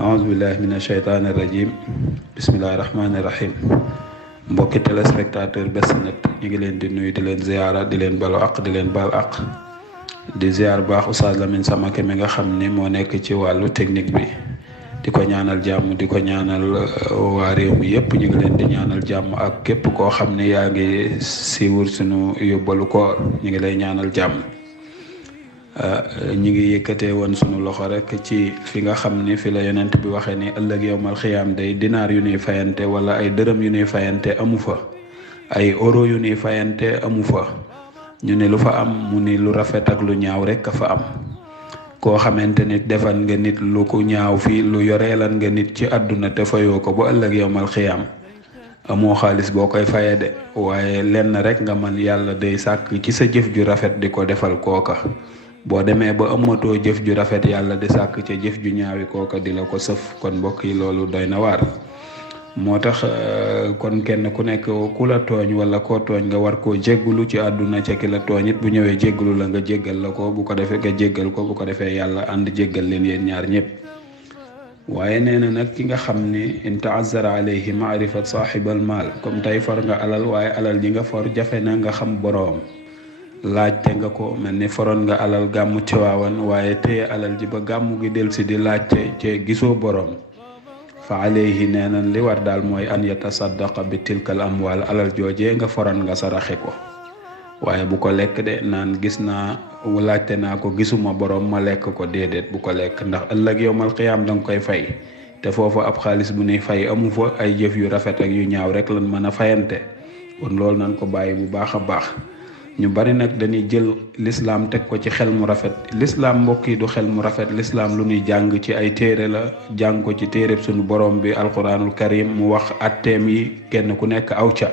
aousubillahi min asheytaani irrajim bismillahi rahmaani rahim mbokki téléspectateur Best Net ñu ngi leen di nuyu di leen ziyaara di leen balu aq di leen bal aq di ziyaar baax Oustaz Lamine Samake mi nga xam ni moo nekk ci wàllu technique bi di ko ñaanal jàmm di ko ñaanal waa réew mi yépp ñu ngi leen di ñaanal jàmm ak képp koo xam ne yaa ngi siiwur sunu yóbbalu koor ñu ngi lay ñaanal jàmm. ñi ngi yëkkatee woon sunu loxo rek ci fi nga xam ni fi la yonent bi waxee ni ëllëg yowmal xiyaam day dinaar yu ñuy fayante wala ay dërëm yu ñuy fayante amu fa ay euro yu ñuy fayante amu fa ñu ne lu fa am mu ni lu rafet ak lu ñaaw rek a fa am koo xamante ni defal nga nit lu ko ñaaw fii lu yoreelan nga nit ci àdduna te fayoo ko ba ëllëg yowmal xiyaam amoo xaalis boo koy faye de waaye lenn rek nga man yàlla day sàkk ci sa jëf ju rafet di ko defal kooka boo demee ba amatoo jëf ju rafet yàlla di sàkk ca jëf ju ñaawi kooka di la ko sëf kon mbokk yi loolu doy na waar moo tax kon kenn ku nekk ku la tooñ wala koo tooñ nga war koo jéggulu ci àdduna ca ki la tooñ it bu ñëwee jéggulu la nga jéggal la ko bu ko defee nga jéggal ko bu ko defee yàlla ànd jéggal leen yéen ñaar ñëpp waaye nee na nag ki nga xam ni in taazara alayhi maarifat saaxibal maal comme tey for nga alal waaye alal ji nga for jafe na nga xam boroom laajte nga ko mel ni foroon nga alal gàmmu Tiwaawan waaye téye alal ji ba gàmmu gi delsi di laajte ci gisoo boroom fa alayhi nee na li war daal mooy an yatasaddaqa bi tilkal amwaal alal joojee nga foroon nga saraxe ko waaye bu ko lekk de naan gis naa laajte naa ko gisuma boroom ma lekk ko déedéet bu ko lekk ndax ëllëg yowmal qiyaam danga koy fay te foofu ab xaalis bu nuy fay amu fa ay jëf yu rafet ak yu ñaaw rek lan mën a fayante kon loolu nañ ko bàyyi bu baax a baax ñu bari nag dañuy jël lislaam teg ko ci xel mu rafet lislaam mbokk yi du xel mu rafet lislaam lu ñuy jàng ci ay téere la jàng ko ci téereb suñu borom bi alquranul karim mu wax atteem yi kenn ku nekk aw ca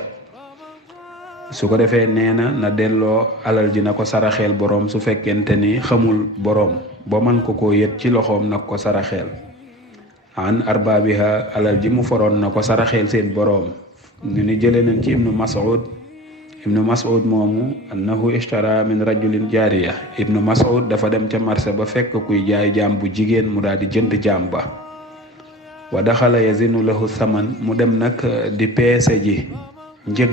su ko defee nee na delloo alal ji na ko saraxeel borom su fekkente ni xamul borom ba man ko yët ci loxoom nag ko saraxeel an arbaabiha alal ji mu foroon na ko saraxeel seen borom ñu ni jëlee nañ ci ibnu mas'ud moomu annahu ishtara min rajulin jaariya ibnu mas'ud dafa dem ca marché ba fekk kuy jaay jaam bu jigéen mu daal di jënd jaam ba wa daxala yazinu lahu saman mu dem nag di peese ji njëg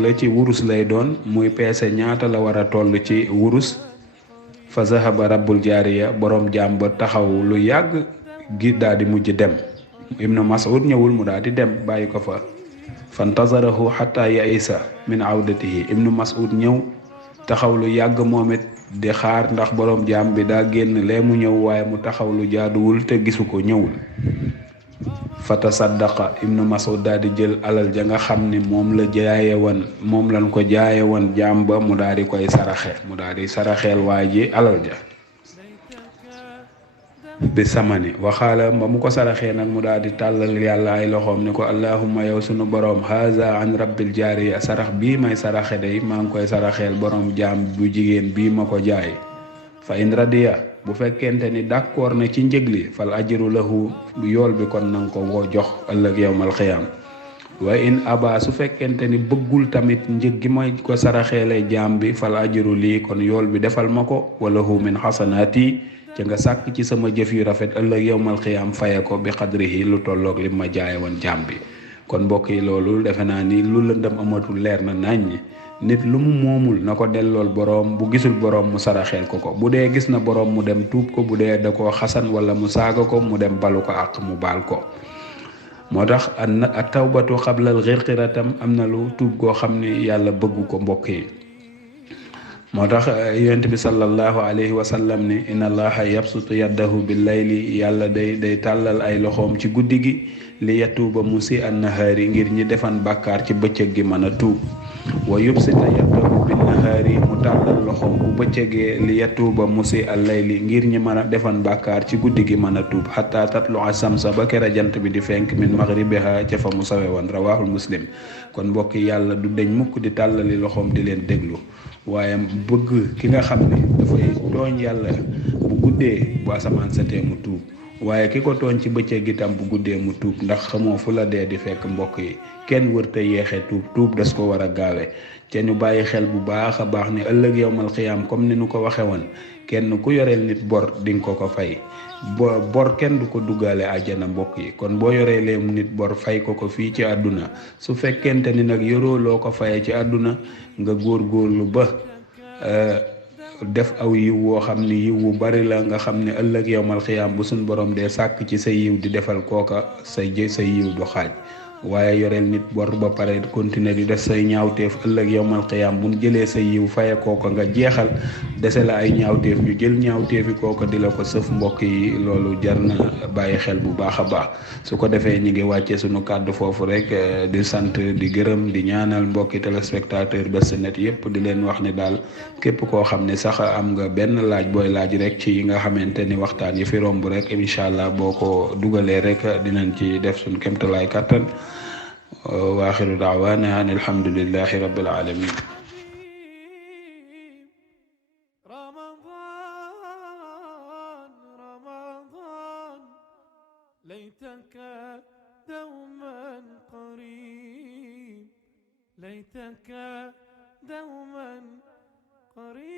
la ci wurus lay doon muy peese ñaata la war a toll ci wurus fa zahaba rabbul jaariya borom jaam ba taxaw lu yàgg gi daal di mujj dem ibnu mas'ud ñëwul mu daal di dem bàyyi ko fa fantazarahu xata yaisa min awdatihi ibnu mas'ud ñëw taxaw lu yàgg moom it di xaar ndax borom jaam bi daa génn lee mu ñëw waaye mu taxaw lu jaaduwul te gisu ko ñëwul fa tasaddaqa ibnu mas'ud daal di jël alal ja nga xam ni moom lañ ko jaaye woon jaam ba mu daal di koy saraxe mu daal di saraxeel waa ji alal ja bi samani waxaala ba mu ko saraxee nag mu daal di tàllal yàlla ay loxoom ni ko allahumma yow sunu boroom haza an rabbil jaariya sarax bii may saraxe day maa ngi koy saraxeel boroom jaam bu jigéen bii ma ko jaay fa in radiya bu fekkente ni d'accord na ci njëg li fal ajru lahu yool bi kon nanga ko woo jox ëllëg yowmal xiyaam wa in aba su fekkente ni bëggul tamit njëg gi may ko saraxeele jaam bi fal ajru lii kon yool bi defal ma ko walahu min xasanaati ca nga sàkk ci sama jëf yu rafet ëllëg yowmal xiyaam faye ko bi xadrihi lu tolloog li ma jaaye woon jaam bi kon mbokk yi loolu defe naa ni lu lëndëm amatul leer na naññ nit lu mu moomul na ko dellool boroom bu gisul boroom mu saraxeel ko bu dee gis na boroom mu dem tuub ko bu dee da koo xasan wala mu saaga ko mu dem balu ko àq mu baal ko moo tax a tawbatu xablal xirqiratam am na lu tuub goo xam ni yàlla bëggu ko mbokk yi moo tax yonent bi sallallahu alayhi wa sallam ni inna allaha yabsutu yaddahu bil layli yàlla day tàllal ay loxoom ci guddi gi li yatuuba musi an nahaari ngir ñi defan bàkkaar ci bëccëg gi mën a tuub wa yubsita yaddahu bin nahaari mu tàllal loxoom bu bëccëgee li yatuuba musi al layli ngir ñi mën a defan bàkkaar ci guddi gi mën a tuub xataa tatlu asamsa ba kera jant bi di fenk min maghribiha ca fa mu sawe woon rawahul muslim kon mbokk yàlla du deñ mukk di tàllali loxoom di leen déglu waaye bëgg ki nga xam ne dafay tooñ yàlla bu guddee bu asamaan setee mu tuub waaye ki ko tooñ ci bëccëg itam bu guddee mu tuub ndax xamoo fu la dee di fekk mbokk yi kenn wërta yeexee tuub das ko war a gaawe te ñu bàyyi xel bu baax a baax ne ëllëg yowmal xiyaam comme ni nu ko waxe woon kenn ku yoreel nit bor di nga ko fay. Bor kenn du ko duggaale àjjana mbokk yi. kon boo yoree leen nit bor fay ko fii ci àdduna, su fekkente ni nag yoroo loo ko fayee ci àdduna, nga góorgóorlu ba def aw yiw woo xam ni yiw wu bari la, nga xam ne ëllëg yowmal xiyaam bu suñ borom dee sàkk ci sa yiw di defal kooka say yiw du xaaj. waaye yoreel nit bor ba pare continuer di def say ñaawteef, ëllëg yowmal xiyaam bu ñu jëlee say yiw faye kooka nga jeexal, dese la ay ñaawteef ñu jël ñaawteefi kooka di la ko sëf. mbokk yi loolu jar na bàyyi xel bu baax a baax. su ko defee ñi ngi wàcce suñu kàddu foofu rek, di sant di gërëm di ñaanal mbokki téléspectateur Bës Net yépp, di leen wax ne daal képp koo xam ne sax am nga benn laaj booy laaj rek ci yi nga xamante ni waxtaan yi fi romb rek, incha allah boo ko dugalee rek dinañ ci def suñ kémtalaay kàttan. wa axiru daawaana an alhamdulillahi rabbil alamin. ليتك دوما قريب، ليتك دوما قريب.